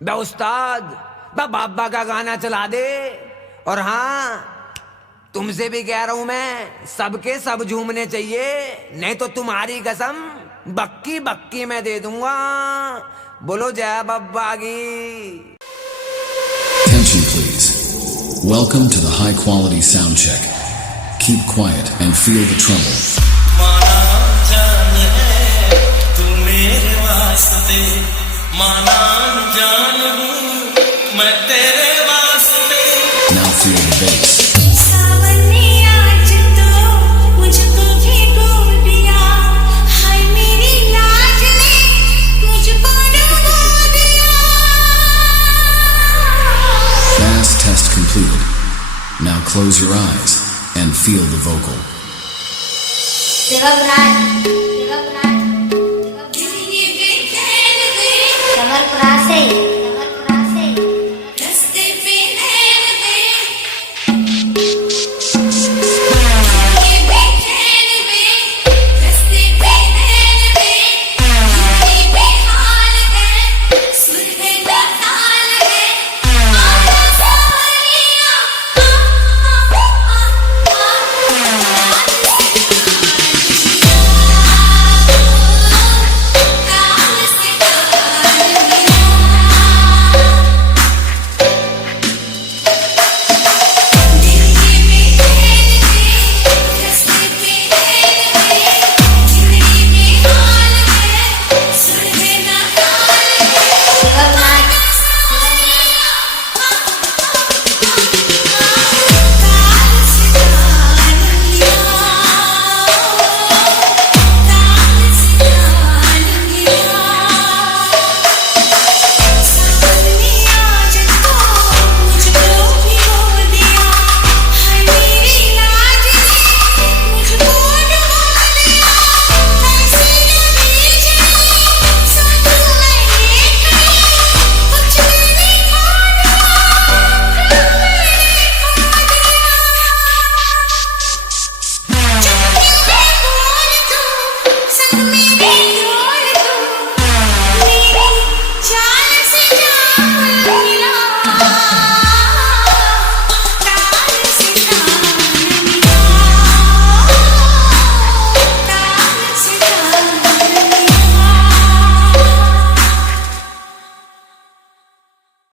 बे उस्ताद, बे बाबा का गाना चला दे। और हाँ, तुमसे भी कह रहा हूं मैं, सबके सब झूमने चाहिए, नहीं तो तुम्हारी कसम बक्की बक्की मैं दे दूंगा। बोलो जय बाबा की। Attention please. Welcome to the high quality sound check. Keep quiet and feel the trouble. माना जान है तू मेरे वास्ते, माना जान हूँ मैं तेरे वास्ते। Now feel the bass. सावन ने आज तो मुझको भिगो दिया, हाय मेरी लाज ने मुझको डुबो दिया। Fast test completed. Now close your eyes and feel the vocal. तेरा ब्रांड